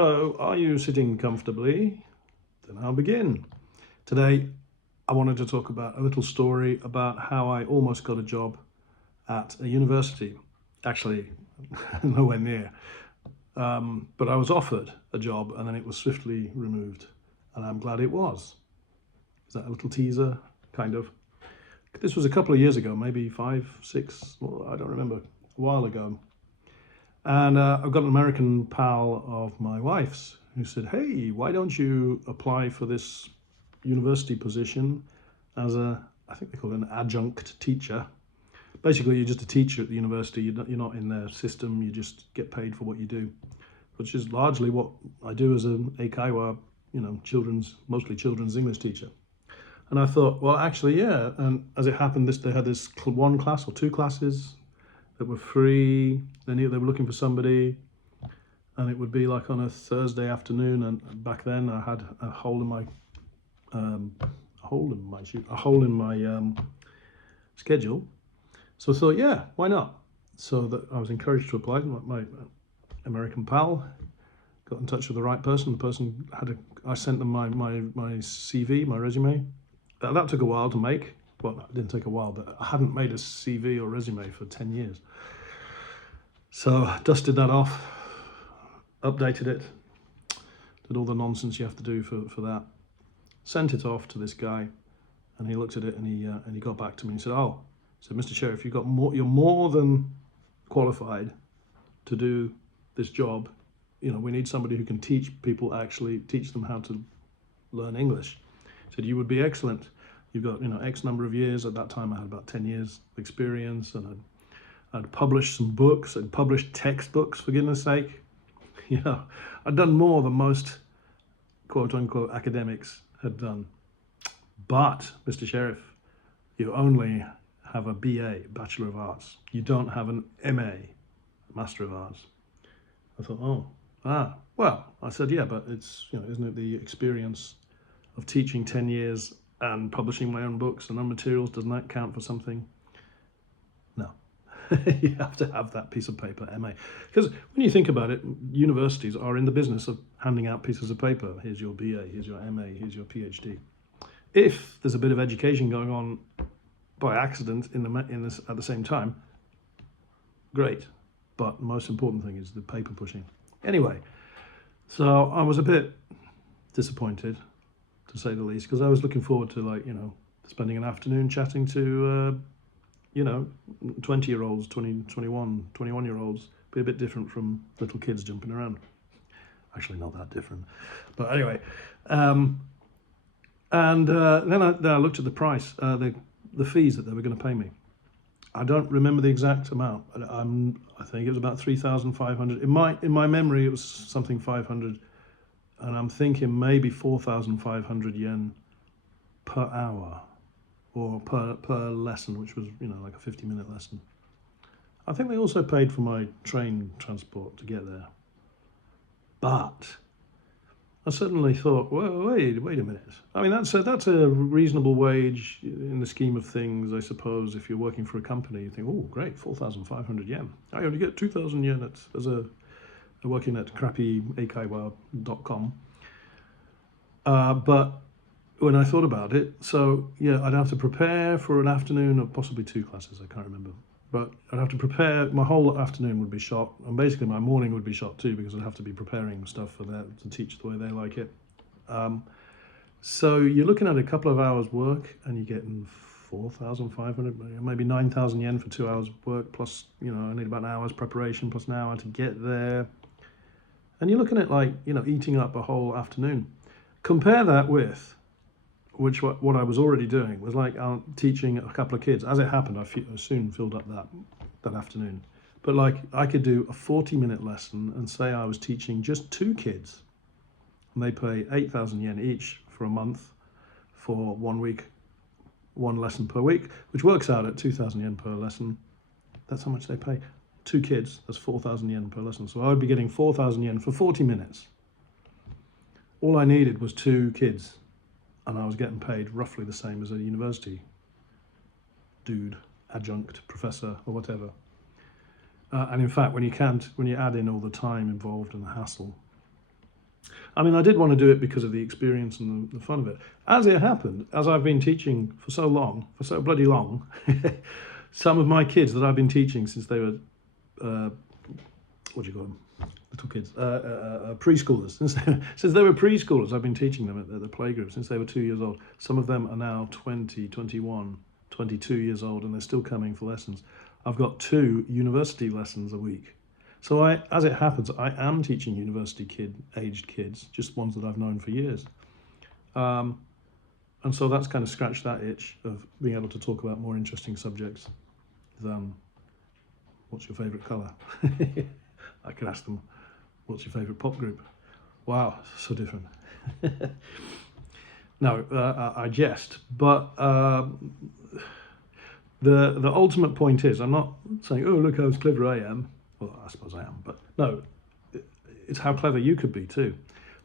Hello, are you sitting comfortably? Then I'll begin. Today, I wanted to talk about a little story about how I almost got a job at a university. Actually, nowhere near. But I was offered a job and then it was swiftly removed. And I'm glad it was. Is that a little teaser? Kind of. This was a couple of years ago, maybe 5, 6, well, I don't remember, a while ago. And I've got an American pal of my wife's who said, hey, why don't you apply for this university position as I think they call it an adjunct teacher. Basically, you're just a teacher at the university. You're not in their system. You just get paid for what you do, which is largely what I do as an Eikaiwa, mostly children's English teacher. And I thought, well, actually, yeah. And as it happened, they had this one class or two classes that were free. They knew they were looking for somebody, and it would be like on a Thursday afternoon. And back then, I had a hole in my schedule. So I thought, yeah, why not? So that I was encouraged to apply. My American pal got in touch with the right person. The person I sent them my CV, my resume. That took a while to make. Well, it didn't take a while, but I hadn't made a CV or resume for 10 years. So dusted that off, updated it, did all the nonsense you have to do for that. Sent it off to this guy, and he looked at it and he got back to me and he said, oh, Mr. Sheriff, you're more than qualified to do this job. We need somebody who can teach them how to learn English. He said, you would be excellent. You've got, X number of years. At that time, I had about 10 years experience, and I'd published some books and published textbooks, for goodness sake. I'd done more than most quote unquote academics had done. But, Mr. Sheriff, you only have a BA, Bachelor of Arts. You don't have an MA, Master of Arts. I thought, well, I said, yeah, but it's, isn't it the experience of teaching 10 years and publishing my own books and own materials, doesn't that count for something? No. You have to have that piece of paper, MA. Because when you think about it, universities are in the business of handing out pieces of paper. Here's your BA, here's your MA, here's your PhD. If there's a bit of education going on by accident at the same time, great. But the most important thing is the paper pushing. Anyway, so I was a bit disappointed, to say the least, because I was looking forward to spending an afternoon chatting to 20-year-olds, 21-year-olds. Be a bit different from little kids jumping around. Actually, not that different, but anyway. Then I looked at the price, the fees that they were going to pay me. I don't remember the exact amount. I think it was about 3,500. In my memory, it was something 500. And I'm thinking maybe 4,500 yen per hour, or per lesson, which was like a 50-minute lesson. I think they also paid for my train transport to get there. But I suddenly thought, well, wait a minute. I mean, that's a reasonable wage in the scheme of things, I suppose. If you're working for a company, you think, oh, great, 4,500 yen. I only get 2,000 yen as a working at crappy eikaiwa.com. But when I thought about it, so yeah, I'd have to prepare for an afternoon of possibly 2 classes, I can't remember. But I'd have to prepare, my whole afternoon would be shot, and basically my morning would be shot too, because I'd have to be preparing stuff for them to teach the way they like it. So you're looking at a couple of hours work, and you're getting 4,500, maybe 9,000 yen for 2 hours work, plus, I need about an hour's preparation, plus an hour to get there. And you're looking at eating up a whole afternoon. Compare that with what I was already doing was teaching a couple of kids. As it happened, I soon filled up that afternoon. But I could do a 40-minute lesson and say I was teaching just 2 kids, and they pay 8,000 yen each for a month for 1 week, 1 lesson per week, which works out at 2,000 yen per lesson. That's how much they pay. 2 kids, that's 4,000 yen per lesson. So I would be getting 4,000 yen for 40 minutes. All I needed was 2 kids, and I was getting paid roughly the same as a university dude, adjunct, professor, or whatever. And in fact, when you add in all the time involved and the hassle, I mean, I did want to do it because of the experience and the fun of it. As it happened, as I've been teaching for so long, for so bloody long, some of my kids that I've been teaching since they were, what do you call them? Little kids, preschoolers. Since they were preschoolers, I've been teaching them at the playgroup since they were 2 years old. Some of them are now 20, 21, 22 years old, and they're still coming for lessons. I've got 2 university lessons a week. So as it happens, I am teaching university aged kids, just ones that I've known for years. And so that's kind of scratched that itch of being able to talk about more interesting subjects than what's your favourite colour? I could ask them, what's your favourite pop group? Wow, so different. No, I jest, but the ultimate point is, I'm not saying, oh, look how clever I am. Well, I suppose I am, but no, it's how clever you could be too.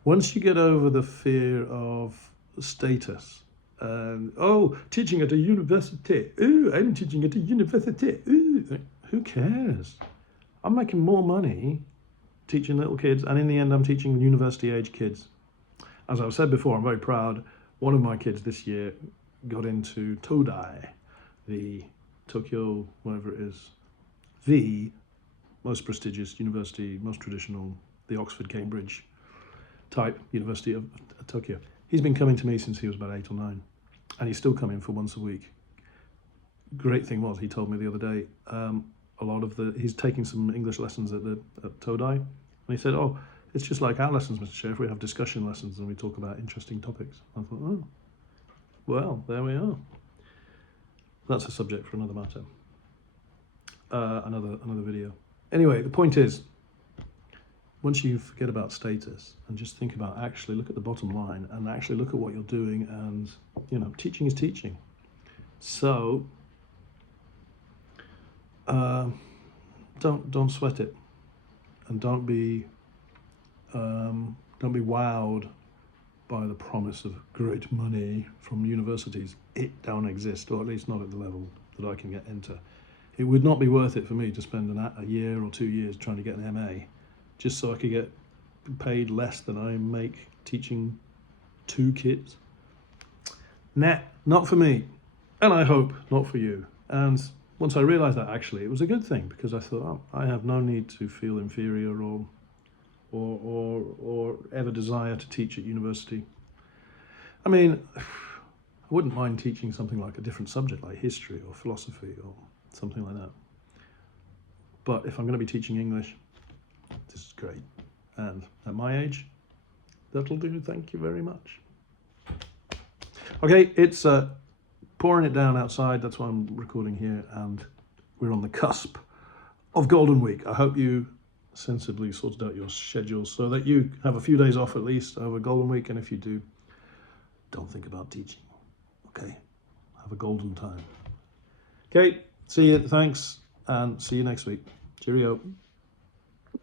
Once you get over the fear of status, oh, teaching at a university, ooh, I'm teaching at a university, ooh, who cares? I'm making more money teaching little kids, and in the end I'm teaching university-age kids. As I've said before, I'm very proud. One of my kids this year got into Todai, the Tokyo, whatever it is, the most prestigious university, most traditional, the Oxford, Cambridge type University of Tokyo. He's been coming to me since he was about 8 or 9, and he's still coming for once a week. Great thing was, he told me the other day, he's taking some English lessons at Todai, and he said, oh, it's just like our lessons, Mr. Sheriff. We have discussion lessons and we talk about interesting topics. I thought, oh, well, there we are. That's a subject for another matter, another video. Anyway, the point is, once you forget about status and just think about actually look at the bottom line and actually look at what you're doing, and teaching is teaching. So don't sweat it, and don't be wowed by the promise of great money from universities. It don't exist, or at least not at the level that I can get into. It would not be worth it for me to spend a year or 2 years trying to get an MA just so I could get paid less than I make teaching 2 kids. Nah, not for me, and I hope not for you. And once I realised that, actually, it was a good thing, because I thought, oh, I have no need to feel inferior or ever desire to teach at university. I mean, I wouldn't mind teaching something like a different subject, like history or philosophy or something like that. But if I'm going to be teaching English, this is great. And at my age, that'll do. Thank you very much. Okay, it's pouring it down outside. That's why I'm recording here, and we're on the cusp of Golden Week. I hope you sensibly sorted out your schedule so that you have a few days off at least over Golden Week, and if you do, don't think about teaching. Okay, have a golden time. Okay, see you, thanks, and see you next week. Cheerio.